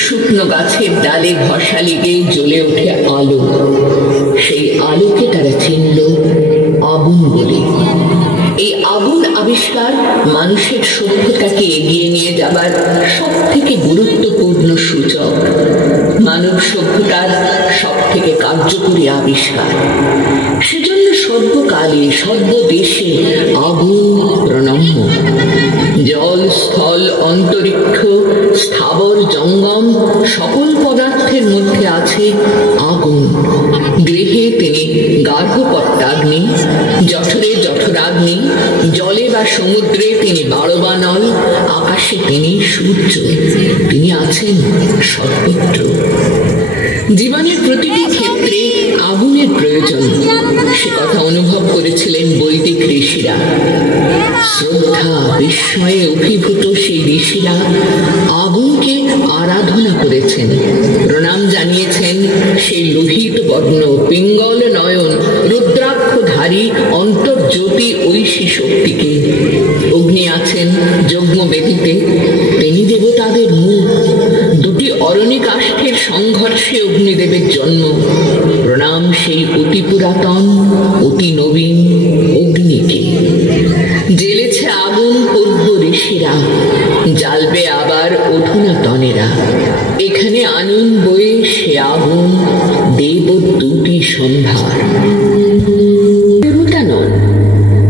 শুকনো গাছের ডালে ঘষা লেগে জ্বলে ওঠে আলো। সেই আলোকে তারা চিনল আগুন বলে। এই আগুন আবিষ্কার মানুষের সভ্যতাকে এগিয়ে নিয়ে যাবার সব থেকে গুরুত্বপূর্ণ সূচক, মানব সভ্যতার সব থেকে কার্যকরী আবিষ্কার। সেজন্য সর্বকালে সর্বদেশে আগুন প্রণম্য। জল, স্থল, অন্তরিক্ষ, স্থাবর জঙ্গম সকল পদার্থের মধ্যে আছে আগুন। গৃহে তিনি গার্হপত্যাগ্নি, জঠরে জঠরাগ্নি, জলে বা সমুদ্রে তিনি বাড়বানল, আকাশে তিনি সূর্য। তিনি আছেন সর্বত্র। জীবনের প্রতিটি ক্ষেত্রে আগুনের প্রয়োজন, সে কথা অনুভব করেছিলেন বৈদিক ঋষিরা। শ্রদ্ধা বিস্ময়ে অভিভূত সেই ঋষিরা আগুনকে আরাধনা করেছেন, প্রণাম জানিয়েছেন সেই লোহিত বর্ণ, পিঙ্গল নয়ন, রুদ্রাক্ষধারী অন্তর্জ্যোতি ঐশী শক্তিকে। অগ্নি আছেন যজ্ঞবেদীতে, তিনি দেবতাদের মুখ। দুটি অরণি কাষ্ঠের সংঘর্ষে অগ্নিদেবের জন্ম। প্রণাম সেই অতি পুরাতন অতি নবীন অগ্নিকে। জ্বেলেছে আগুন পূর্ব ঋষিরা, জ্বালবে আবার অধুনাতনেরা। এখানে আনন বয়ে সে আগুন দেবদূতি সম্ভার।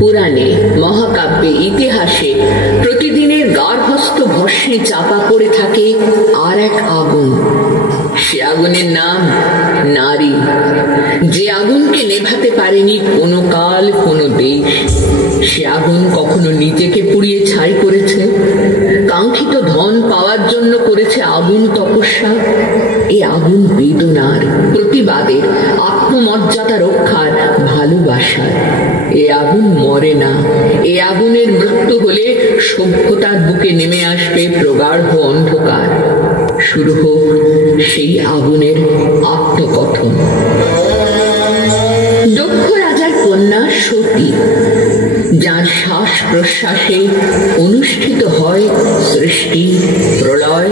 পুরাণে, মহাকাব্যে, ইতিহাসে প্রতিদিনের গার্হস্থ ভস্মে চাপা পড়ে থাকে আর এক আগুন। সে আগুনের নাম নারী। যে আগুনকে নেভাতে পারেনি কোনো কাল কোনো দেশ। সে আগুন কখনো নিজেকে পুড়িয়ে ছাই করেছে, কাঙ্ক্ষিত ধন পাওয়ার জন্য করেছে আগুন তপস্যা। এই আগুন বেদনার, প্রতিবাদের, আত্মমর্যাদা রক্ষার, ভালোবাসার। এ আগুন মরে না। এ আগুনের মৃত্যু হলে সভ্যতার বুকে নেমে আসবে প্রগাঢ় অন্ধকার। শুরু হোক সেই আগুনের আত্মকথন। দক্ষ রাজার কন্যা সতী, যার শ্বাস প্রশ্বাসে অনুষ্ঠিত হয় সৃষ্টি প্রলয়,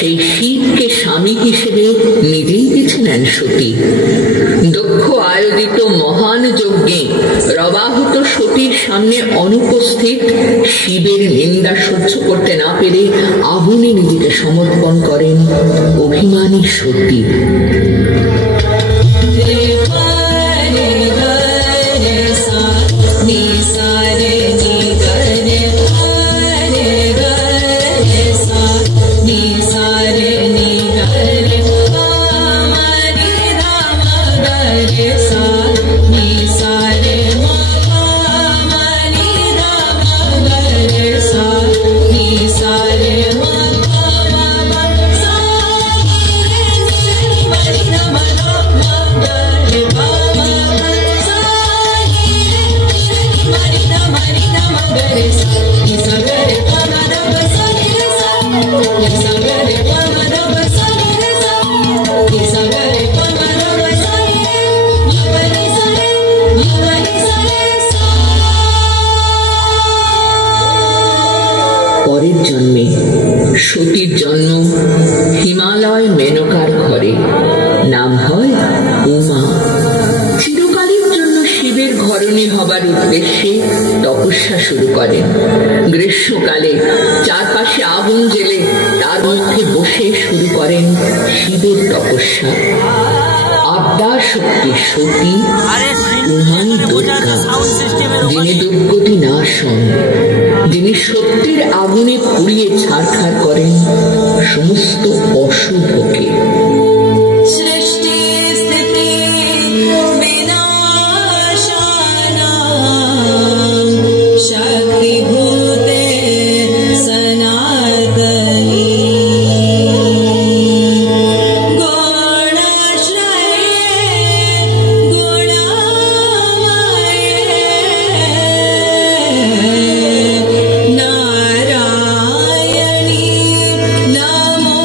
সেই শিবকে স্বামী হিসেবে নিজেই বেছে নেন সতী। দক্ষ আয়োজিত মহান যজ্ঞে রবাহুত সতীর সামনে অনুপস্থিত শিবের নিন্দা সহ্য করতে না পেরে আগুনে নিজেকে সমর্পণ করেন অভিমানী সতী। পরের জন্মে সতীর জন্ম হিমালয় মেনকার ঘরে। নাম হয় উমা। চিরকালের জন্য শিবের ঘরণী হবার উদ্দেশ্যে তপস্যা শুরু করেন। গ্রীষ্মকালে চারপাশে আগুন জ্বেলে তার মধ্যে বসে শুরু করেন শিবের তপস্যা। আদ্যা শক্তি সতী উমাই দুর্গা, যিনি দুর্গতি নাশন, যিনি সত্যের আগুনে পুড়িয়ে ছারখার করেন সমস্ত অশুভকে। नारायणी नमोस्तुते।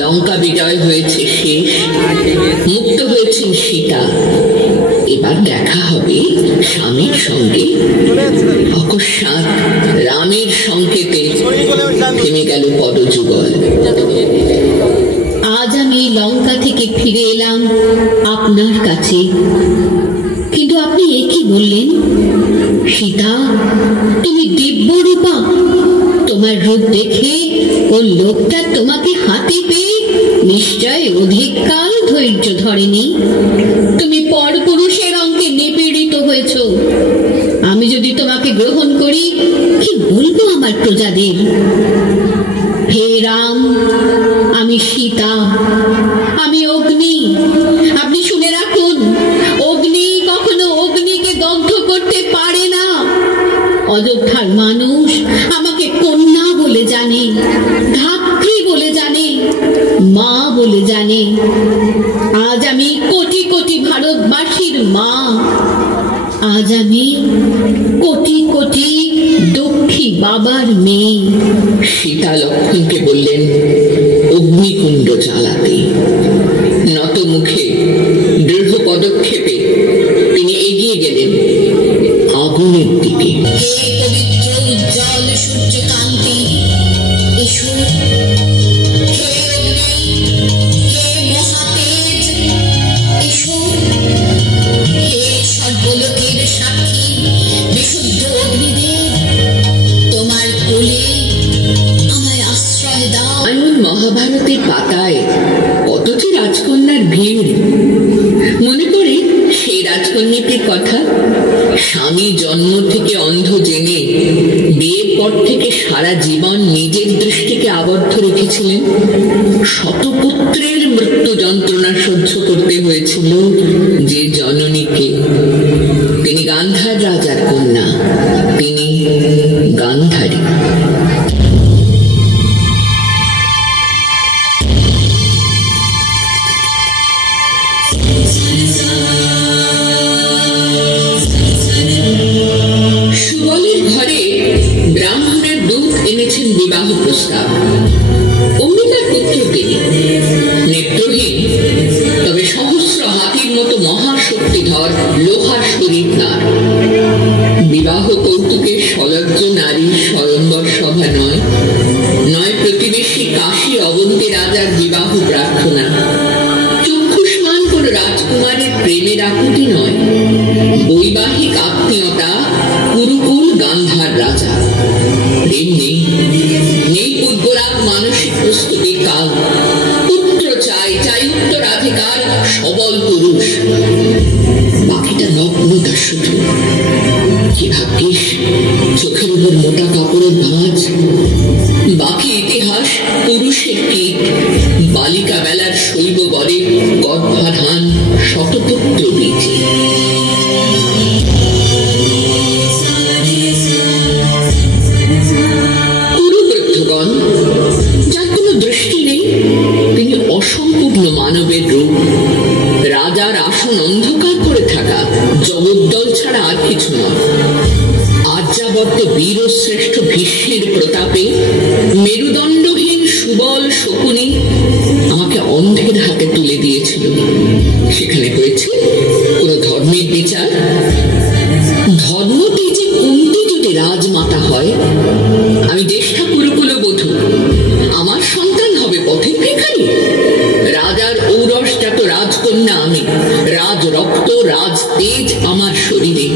লঙ্কা বিজয় হয়েছে শেষ, মুক্ত হয়েছেন সীতা। এবার দেখা হবে স্বামীর সঙ্গে। অকস্মাৎ রামের সংকেতে থেমে গেল পদযুগল। আজ আমি লঙ্কা থেকে ফিরে এলাম আপনার কাছে, কিন্তু আপনি এ কি বললেন? সীতা, তুমি দিব্যরূপা। তোমার রূপ দেখে ও লোকটা তোমাকে হাতে পেয়ে নিশ্চয় অধিক কাল ধৈর্য ধরেনি। তুমি পরপুরুষের অঙ্কে নিপীড়িত হয়েছ। আমি যদি তোমাকে গ্রহণ করি, কি বলবো আমার প্রজাদের? হে রাম, আমি সীতা, আমি অগ্নি। আপনি শুনে রাখুন, অগ্নি কখনো অগ্নিকে দগ্ধ করতে পারে না। অযোধ্যার মানুষ আমাকে কন্যা বলে জানে, ধাত্রী বলে জানে, মা বলে জানে। আজ আমি কোটি কোটি ভারতবাসীর মা। আজ আমি কোটি কোটি দুঃখী বাবার মেয়ে। সীতা লক্ষ্মণকে বললেন অগ্নিকুণ্ড জ্বালাতে। নত মুখে দৃঢ় পদক্ষেপে তিনি এগিয়ে গেলেন আগুনের দিকে। হে পবিত্র উজ্জ্বল সূর্যকান্তি, এসো। হে অগ্নি, হে মহাতেজ, এসো। হে সর্বলোকের সাক্ষী বিশুদ্ধ অগ্নিদেব, তোমার কোলে আমায় আশ্রয় দাও। এমন মহাভারতের পাতায় কত যে রাজকন্যার ভিড়। মনে করে সেই রাজকন্যাটির কথা। স্বামী জন্ম থেকে অন্ধ জেনে বিয়ের পর থেকে সারা জীবন নিজের দৃষ্টিকে আবদ্ধ রেখেছিলেন। শতপুত্রের মৃত্যু যন্ত্রণা সহ্য করতে হয়েছিল যে জননীকে। তিনি গান্ধার রাজার কন্যা, তিনি গান্ধারী। সুবলের ঘরে অবন্তী রাজার বিবাহ প্রার্থনা। চক্ষুষ্মান কোন রাজকুমারের প্রেমের আকুতি নয়, বৈবাহিক আত্মীয়তা। কুরুকুল গান্ধার রাজা। প্রেম নেই, নেই পূর্বরাগ মানসিক প্রস্তুতির কাল। পুত্র চাই, চাই উত্তরাধিকার, সবল পুরুষ। বাকিটা নগ্নতা শুধু। কি ভাগ্যিস চোখের উপর মোটা কাপড়ের ভাঁজ। বাকি ইতিহাস পুরুষের কীট। বালিকা বেলার শৈব বরে গর্ভাধান শতপুত্র বীজে। কুরুবৃদ্ধগণ, যার কোনো দৃষ্টি নেই, তিনি অসম্পূর্ণ মানবের রূপ। রাজার আসন অন্ধকার করে থাকা জগদ্দল ছাড়া আর কিছু নয়। আর্যাবর্তে বীর শ্রেষ্ঠ ভীষ্মের প্রতাপে মেরুদণ্ডহীন সুবল শকুনি আমাকে অন্ধের হাতে তুলে দিয়েছিল। সেখানে হয়েছে কোন ধর্মের বিচার? ধর্মটি যে কুন্তি যদি রাজমাতা হয়, আমি জ্যেষ্ঠা কুরুকুল বধূ, আমার সন্তান হবে পথের ভিখারি? রাজার ঔরসজাত রাজকন্যা আমি, রাজ রক্ত রাজ তেজ আমার শরীরে।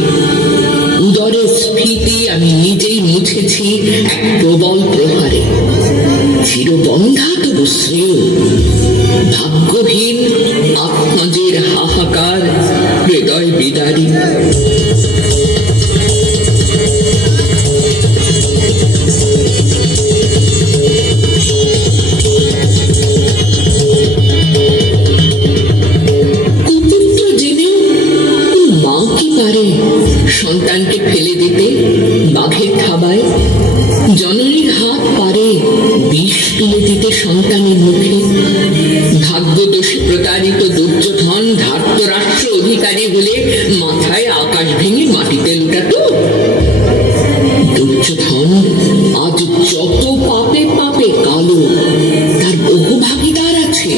উদরের স্ফীতি আমি নিজেই মুছেছি এক প্রবল প্রহারে। চিরবন্ধা তবু শ্রেয়, ভাগ্যহীন আত্মজের হাহাকার হৃদয় বিদারী। সন্তানকে ফেলে দিতে বাঘের থাবায়? জননীর হাত পারে বিষ তুলে দিতে সন্তানের মুখে? ভাগ্যদোষে প্রতারিত দুর্যোধন ধার্তরাষ্ট্র অধিকারী হলে মাথায় আকাশ ভেঙে মাটিতে লুটাতো? দুর্যোধন আজ যত পাপে পাপে কালো, তার বহু ভাগিদার আছে।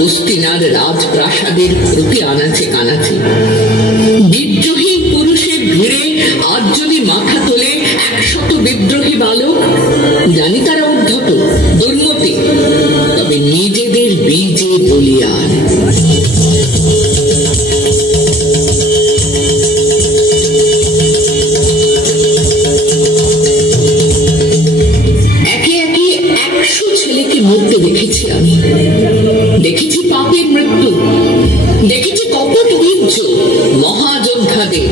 হস্তিনার রাজপ্রাসাদের প্রতি আনাচে কানাচে। বিদ্রোহী পুরুষের ভিড়ে আজ যদি মাথা তোলে 100 বিদ্রোহী বালক, জানি তারা উদ্ধত দুর্মতি, তবে নিজেদের বীজে বলিয়ান। একে একে 100 ছেলেকে মরতে দেখেছি আমি। দেখেছি পাপের মৃত্যু, দেখেছি কপট বীর্য মহাযোদ্ধাদের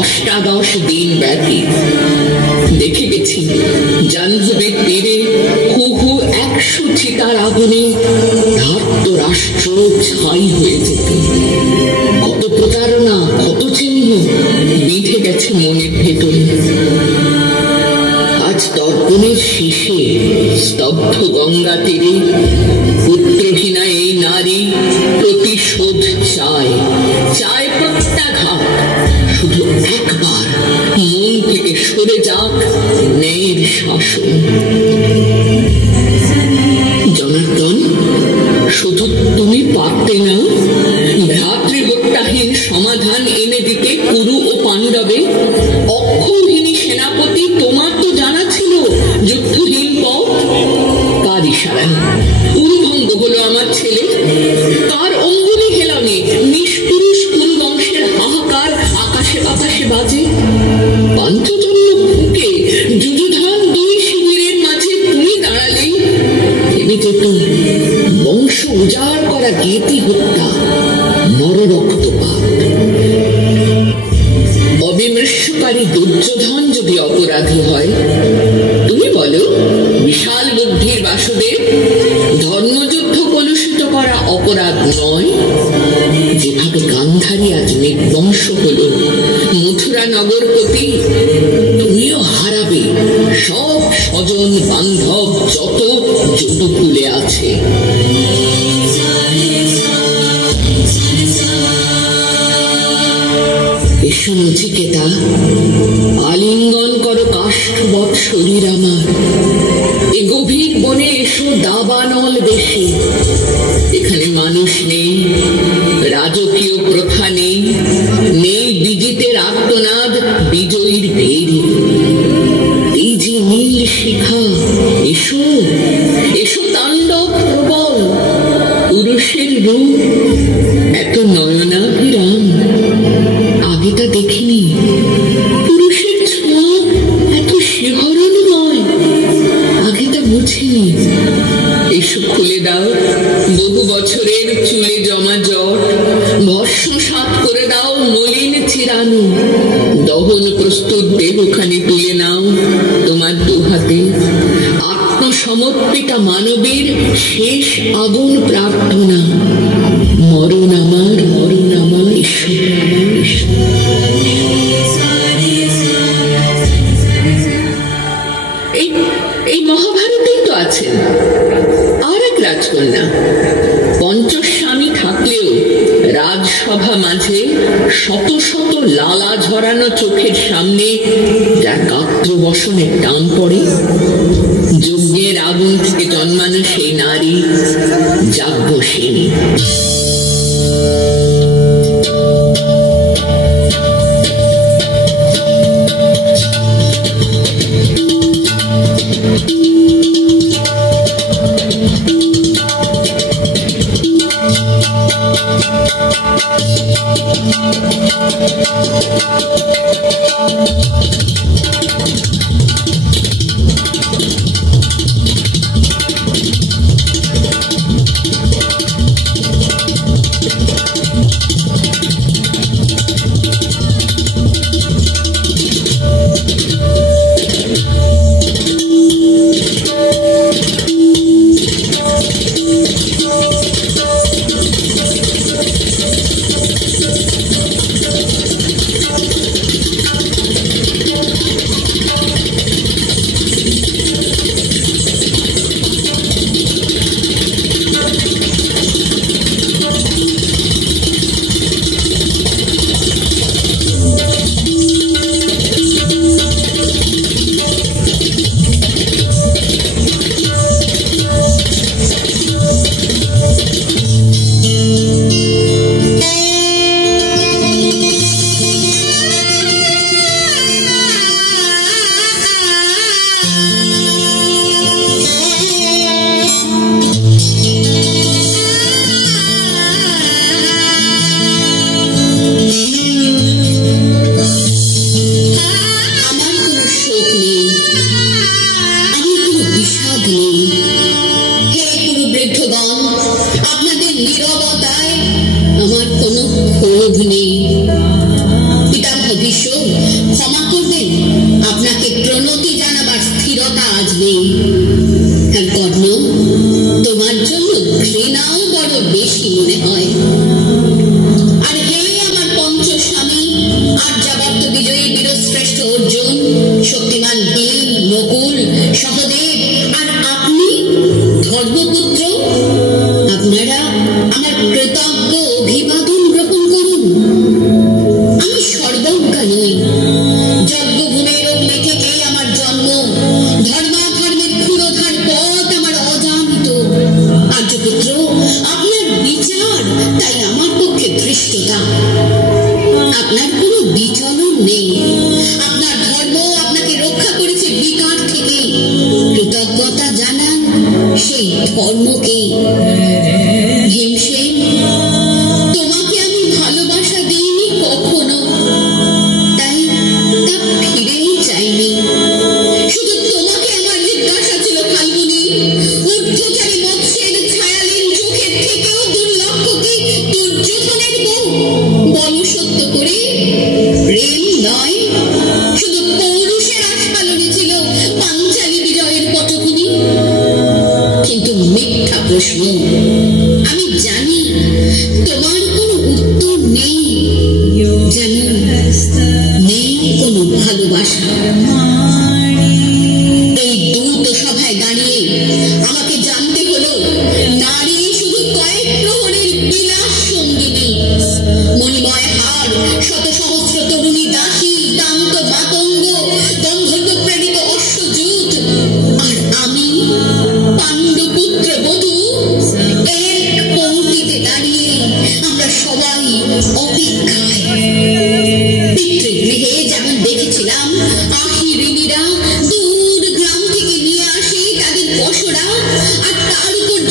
অষ্টাদশ দিন ব্যাপী। দেখে গেছি জাহ্নবীর তীরে হু হু 100 চিতার আগুনে ধার্তরাষ্ট্র ছাই হয়ে যেত। কত প্রতারণা, কত চিহ্ন বিঁধে গেছে মনের ভেতরে। আজ তর্পণের শেষে স্তব্ধ গঙ্গা তীরে পুত্রহীনা এই নারী প্রতিশোধ চায়, চায় প্রত্যাঘাত। শুধু একবার মন থেকে সরে যাক ন্যায়ের শাসন। জনার্দন, শুধু তুমি পারতে না ভ্রাতৃহত্যাহীন সমাধান এনে দিতে কুরু ও পাণ্ডবে? অক্ষৌহিনী সেনাপতি, তোমার তো জানা ছিল যুদ্ধহীন পথ। কার ইশারায় উরুভঙ্গ হলো আমার ছেলে? কার অঙ্গুলি হেলানে নিষ্পুরুষ কুরু বংশের হাহাকার আকাশে বাতাসে বাজে? পাঞ্চজন্য বুকে যুযুধান 2 শিবিরের মাঝে তুমি দাঁড়ালেই থেমে যেত বংশ উজাড় করা গীতি হত্যা, নররক্তপাত। অবিমৃষ্যকারী দুর্যোধন যদি অপরাধী হয়, তুমি বলো বিশাল বুদ্ধির বাসুদেব ধর্মযুদ্ধ কলুষিত করা অপরাধ নয়? যেভাবে গান্ধারী আজ নির্বংশ হল মথুরা নগরপতি, তুমিও হারাবে সব স্বজন বান্ধব যত যদুকুলে আছে। এসো নচিকেতা, আলিঙ্গন করো কাষ্ঠবৎ শরীর আমার। এ গভীর বনে এসো দাবানল বেশে। এখানে মানুষ নেই, রাজকীয় প্রথা নেই, নেই বিজিতের আর্তনাদ বিজয়ীর ভেরি। এই যে নীল শিখা, এসো এসো তাণ্ডব মানুষের রূপ এত নয়নাভিরাম, আগে তা দেখিনি। পুরুষের ছোঁয়া এত শিহরণময়, আগে তা বুঝিনি। এসো খুলে দাও বহু বছরের চুলে জমা জট, ভস্মসাৎ করে দাও মলিন চিরানো, দহন প্রস্তুত দেহখানি তুলে নাও তোমার দুহাতে। আত্মসমর্পিতা মানবের শেষ আগুন প্রার্থনা, মরণ আমার, মরণ আমার, ঈশ্বর আমার, ঈশ্বর। এই মহাভারতেই তো আছেন আর এক রাজকন্যা। পঞ্চস্বামী থাকলেও রাজসভা মাঝে শত শত লালা ঝরানো চোখের সামনে যার কাত্রবসনের টান পড়ে, যজ্ঞের আগুন থেকে জন্মানো সেই নারী যাজ্ঞসেনী।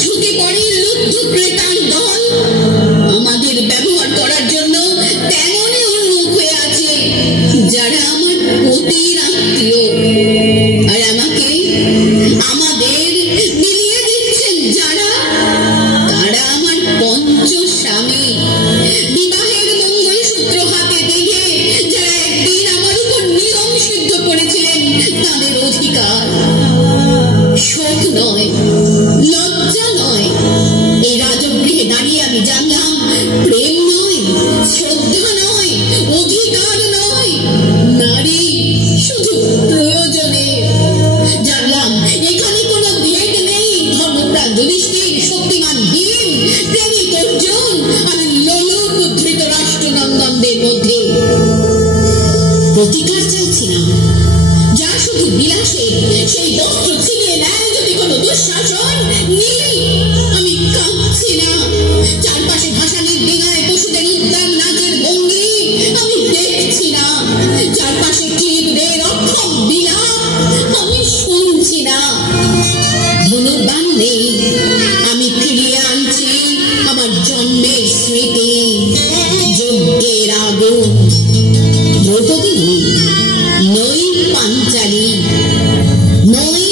ঝুঁকে পড়ে যুদ্ধ ক্রেতার দল আমাদের ব্যবহার করার জন্য তেমনই উন্মুখ হয়ে আছে, যারা আমার পতির আত্মীয়, আর আমাদের মিলিয়ে দিচ্ছেন যারা, তারা আমার পঞ্চস্বামী। বিবাহের মঙ্গলসূত্র হাতে বেঁধে যারা একদিন আমার উপর নিয়ম সিদ্ধ করেছিলেন তাদের অধিকার। শোক নয়, লজ্জা নয়, এই রাজগৃহে দাঁড়িয়ে আমি জানলাম প্রেম নয়, শ্রদ্ধা নয়, অধিকার নয়, নারী শুধু প্রয়োজনে। জানলাম এখানে কোনো ভেদ নেই ধর্মপ্রাণ যুধিষ্ঠির, শক্তিমান ভীম, প্রেমিক অর্জুন আর লোলুপ ধৃতরাষ্ট্রনন্দনদের মধ্যে। প্রতিকার চাইছি না, যা শুধু বিলাসের সেই বস্ত্র ছিনিয়ে নেয় যদি কোনো দুঃশাসন, নেই। আমি কাঁদছি না, চারপাশে ভাসানির ডিঙায় পশুদের উদ্যান নাচের ভঙ্গি আমি দেখছি না, চারপাশে ক্ষীরদের অক্ষম বিলাপ আমি শুনছি না। ধনুর্বাণ নেই, আমি ফিরিয়ে আনছি আমার জন্মের স্মৃতি, যজ্ঞের আগুন। দ্রৌপদী নই পাঞ্চালী, নই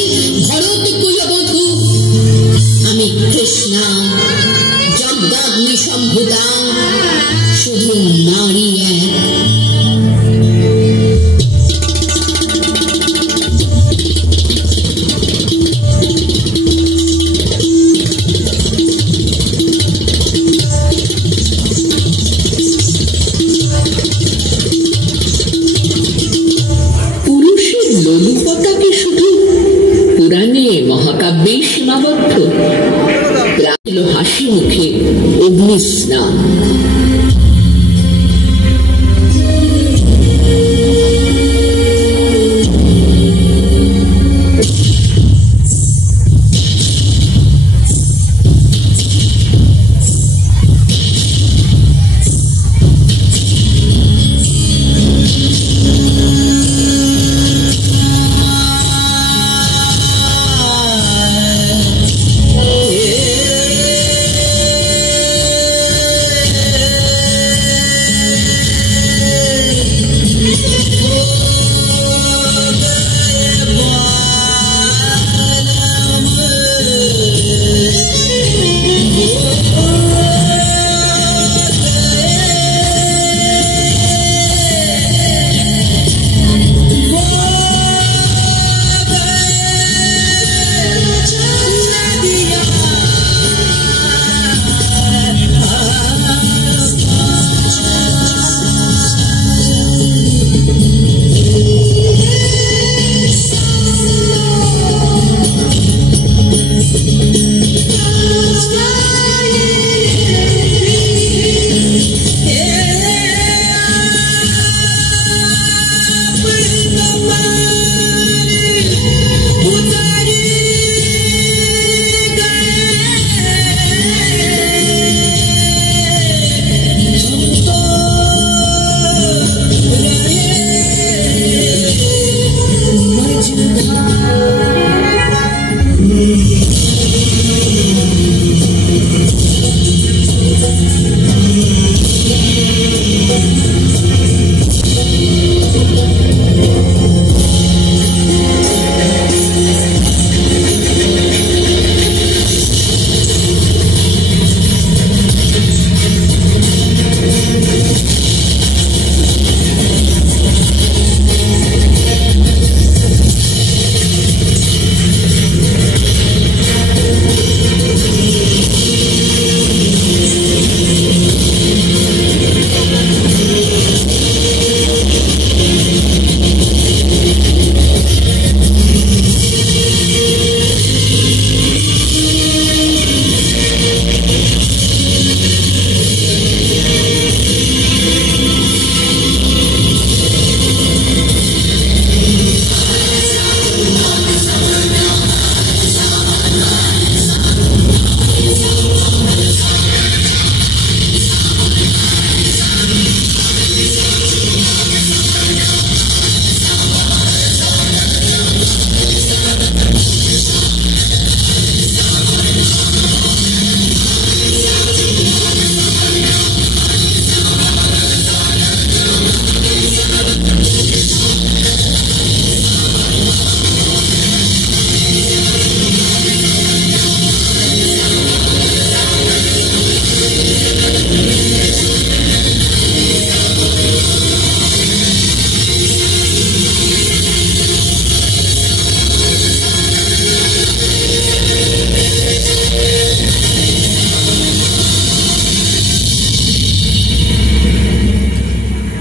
ভরত কুলবধূ, আমি কৃষ্ণা, যজ্ঞাগ্নি সম্ভূতা, শুধু নারী এক। পুরুষের লোলুপতা কি শুধু পুরাণে মহাকাব্যেই সীমাবদ্ধ? রাখল হাসি মুখে অগ্নিস্নান।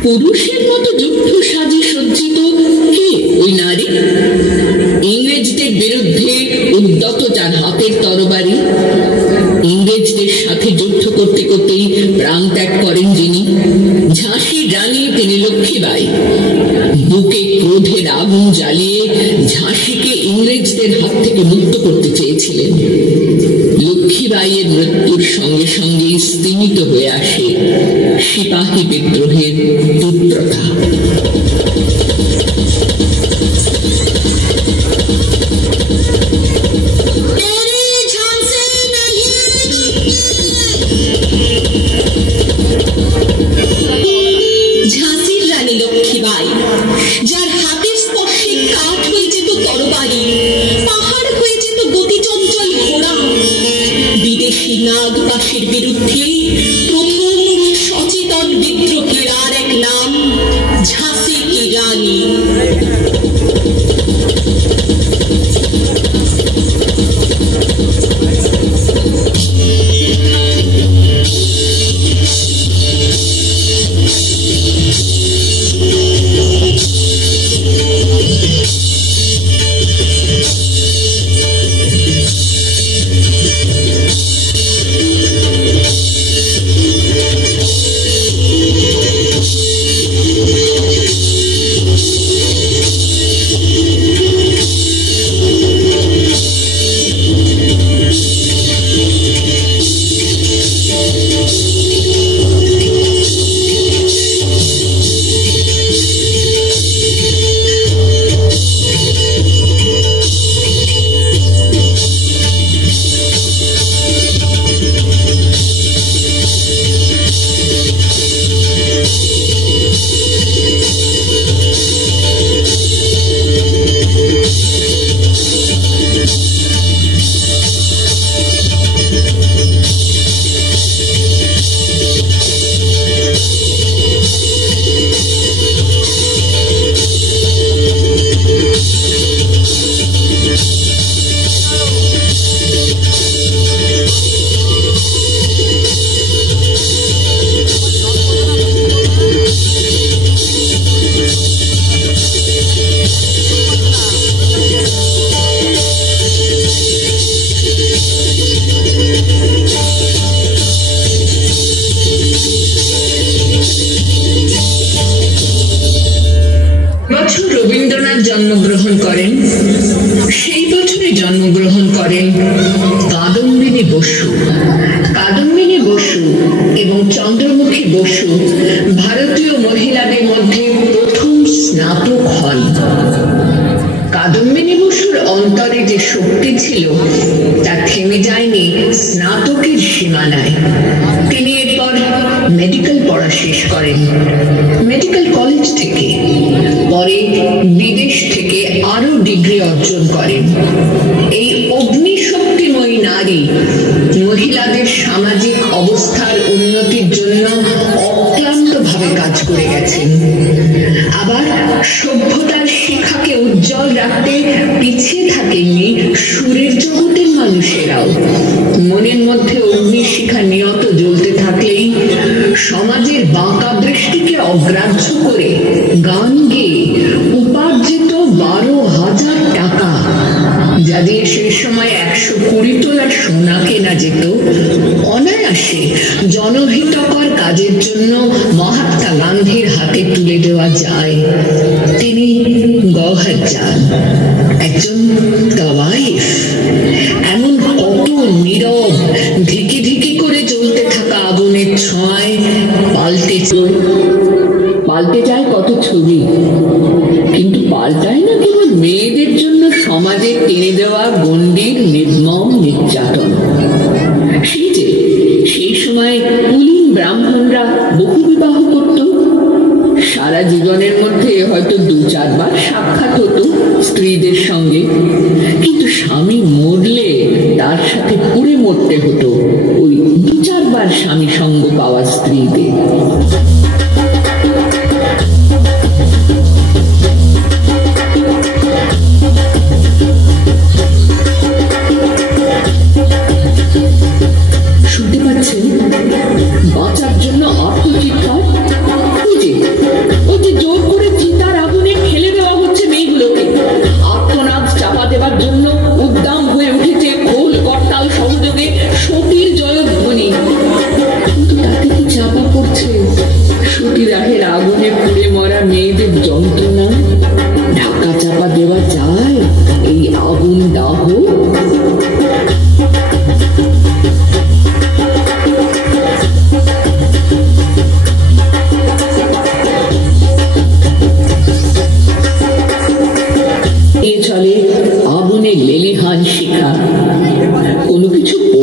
পুরুষের মতো যুদ্ধ সাজে সজ্জিত কে ওই নারী? ইংরেজদের বিরুদ্ধে উদ্যত যার হাতের তরবারি, ইংরেজদের সাথে যুদ্ধ করতে করতেই প্রাণ ত্যাগ করেন যিনি, ঝাঁসির রানী তিনি লক্ষ্মীবাই। বুকে ক্রোধের আগুন জ্বালিয়ে ঝাঁসিকে ইংরেজদের হাত থেকে মুক্ত করতে চেয়েছিলেন। লক্ষ্মীবাইয়ের মৃত্যুর সঙ্গে সঙ্গে স্তিমিত হয়ে আসে সিপাহী বিদ্রোহের তীব্রতা। ঝাঁসির রানী লক্ষ্মীবাই, যার হাতের স্পর্শে কাঠ হয়ে যেত তরবারি, পাহাড় হয়ে যেত গতিচঞ্চল ঘোড়া, বিদেশি নাগপাশের বিরুদ্ধে প্রথম সচেতন বিদ্রোহের আর এক নাম ঝাঁসি কি রানী। রবীন্দ্রনাথ জন্মগ্রহণ করেন, সেই বছরে জন্মগ্রহণ করেন কাদম্বিনী বসু। কাদম্বিনী বসু এবং চন্দ্রমুখী বসু ভারতীয় মহিলাদের মধ্যে প্রথম স্নাতক হন। কাদম্বিনী বসুর অন্তরে যে শক্তি ছিল তা থেমে যায়নি স্নাতকের সীমানায়। তিনি এরপর মেডিকেল পড়া শেষ করেন মেডিকেল কলেজ থেকে, পরে বিদেশ থেকে আরো ডিগ্রি অর্জন করেন। এই অগ্নিশক্তিময়ী নারী মহিলাদের সামাজিক অবস্থার উন্নতির জন্য অক্লান্তভাবে কাজ করে গেছেন। আবার সভ্যতার শিখাকে উজ্জ্বল রাখতে পিছিয়ে থাকেননি সুরের জগতের মানুষেরাও। মনের মধ্যে অগ্নিশিখা নিয়ত জ্বলতে থাকলেই সমাজের বাঁকা দৃষ্টিকে অগ্রাহ্য করে গান গেয়ে উপার্জিত 12,000 টাকা, যা দিয়ে সেই সময় 120 তোলা সোনা কেনা যেত, অনায়াসে জনহিতকর কাজের জন্য মহাত্মা গান্ধীর হাতে তুলে দেওয়া যায়। তিনি গওহর জান, একজন তাওয়াইফ। এমন কত নীরব ধিকি ধিকি করে জ্বলতে থাকা আগুনের ছোঁয়ায় পাল্টে যায় কত ছবি, কিন্তু পাল্টায় না কেবল মেয়েদের জন্য সমাজে টেনে দেওয়া গণ্ডির নির্মম নির্যাতন। সেই সময় কুলীন ব্রাহ্মণরা বহু বিবাহ করত। সারা জীবনের মধ্যে হয়তো 2-4 বার সাক্ষাৎ হতো স্ত্রীদের সঙ্গে, কিন্তু স্বামী মরলে তার সাথে পুড়ে মরতে হতো ওই 2-4 বার স্বামী সঙ্গ পাওয়া স্ত্রীদের। শুনতে পাচ্ছেন বাঁচার জন্য আত্মচিৎকার?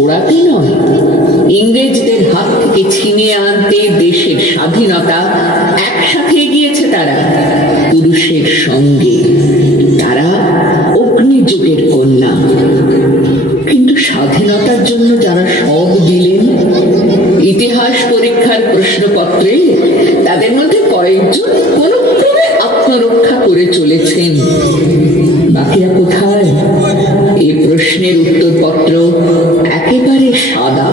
পোড়াতে নয়, ইংরেজদের হাত থেকে ছিনিয়ে আনতে দেশের স্বাধীনতা একসাথে এগিয়েছে তারা পুরুষের সঙ্গে। তারা অগ্নিযুগের কন্যা। কিন্তু স্বাধীনতার জন্য যারা সব দিলেন, ইতিহাস পরীক্ষার প্রশ্নপত্রে তাদের মধ্যে কয়েকজন কোনো ক্রমে আত্মরক্ষা করে চলেছেন। বাকিরা কোথায়? এই প্রশ্নের উত্তরপত্র একেবারে সাদা।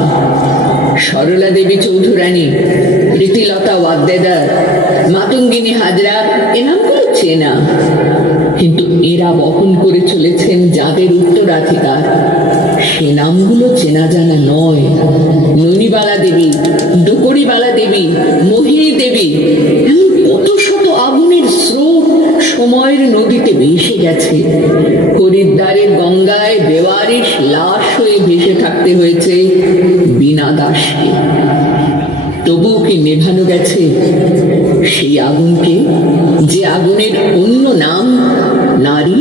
সরলা দেবী চৌধুরানী, প্রীতিলতা ওয়াদ্দেদার, মাতঙ্গিনী হাজরা, এ নামগুলো চেনা। কিন্তু এরা বহন করে চলেছেন যাদের উত্তরাধিকার, সে নামগুলো চেনা জানা নয়। ননিবালা দেবী, ডুকরিবালা দেবী, মোহিনী দেবী, এমন কত শত আগুনের স্রোত সময়ের নদীতে ভেসে গেছে। হরিদ্বারের গঙ্গায় বেওয়ারিশ লাশ হয়ে ভেসে থাকতে হয়েছে বীণা দাসকে। তবুও কি নেভানো গেছে সেই আগুনকে, যে আগুনের অন্য নাম নারী?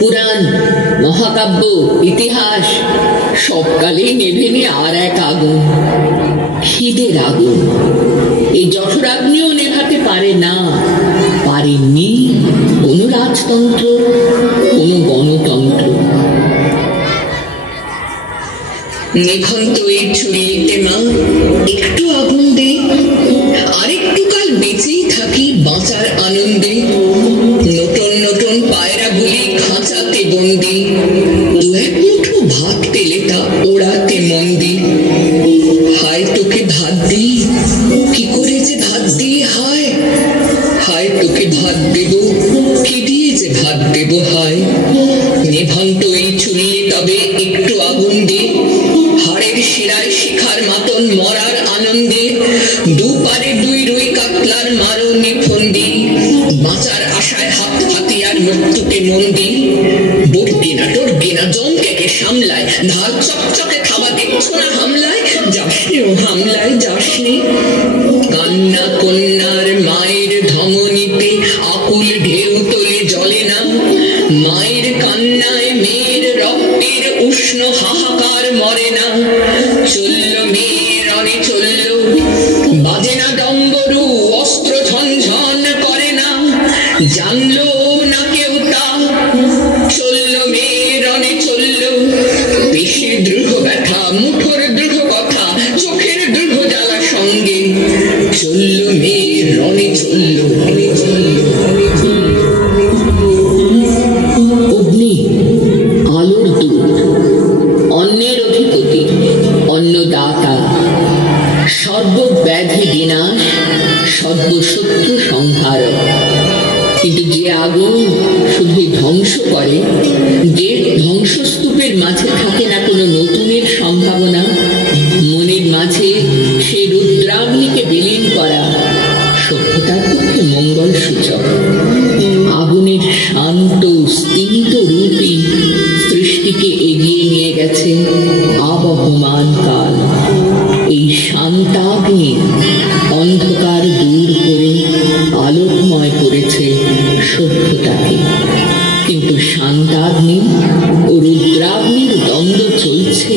পুরাণ, মহাকাব্য, ইতিহাস সবকালেই নেভেনি আর এক আগুন, খিদের আগুন। এই জঠরাগ্নিও নেভাতে পারে না, পারেননি কোন রাজতন্ত্র, কোন গণতন্ত্র। নিখন্ত এই চুল্লিতে মা একটু আগুন দে, আরেকটু কাল বেঁচেই থাকি বাঁচার আনন্দে। নতুন নতুন পায়রাগুলি খাঁচাতে বন্দি, দু এক মুঠো ভাত পেলে তা ওড়াতে মন্দি। হায় তোকে ভাত দিই, কি করে যে ভাত দিই, হায় হায় তোকে ভাত দেব, কি দিয়ে যে ভাত দেব, হায়। নিভন্ত এই চুল্লি তবে একটু আগুন দে, হাড়ের শিরায় শিখার মতন মরার আনন্দে। দুপারে দুই রুই কাতলার মারো নিফন্দি, বাঁচার আশায় হাত হাতিয়ার মৃত্যুকে মন্দি। ডরবি না ডরবি না জমকে সামলায়, ঢাল চকচকে খাওয়া দেখছো না হামলায়, যাসনি ও হামলায় যাসনি। কান্না কন্যার মায়ের ধমনীতে আকুল ঢেউ তোলে জলে না, মায়ের কান্নায় মেয়ের রক্তের উষ্ণ হাহাকার মরে না। চলল মেয়ে রণে চলল, বাজে না ডম্বরু, অস্ত্র ঝনঝন করে না, জানলো না কেউ তা। চলল মেয়ে রণে চলল, পেশির দৃঢ় ব্যথা, মুঠোর দৃঢ় কথা, চোখের দৃঢ় জ্বালা সঙ্গে। চলল মেয়ে রণে চলল, অগ্নি আলোর দূত, অন্যের অধিপতি, অন্নদাতা, সর্বব্যাধি বিনাশ, সর্বশত্রু সংহারক। কিন্তু যে আগুন শুধুই ধ্বংস করে, যে ধ্বংসস্তূপের মাঝে থাকে না কোনো নতুনের সম্ভাবনা, মনের মাঝে সেই রুদ্রাগ্নিকে বিলীন করা সভ্যতার পক্ষে মঙ্গল সূচক। আগুনের শান্ত স্তিমিত রূপই সৃষ্টিকে এগিয়ে নিয়ে গেছে আবহমান কাল। এই শান্তাগ্নি অন্ধকার দূর করে আলোকময় করেছে সভ্যতাকে, কিন্তু শান্তাগ্নি ও রুদ্রাগ্নির দ্বন্দ্ব চলছে।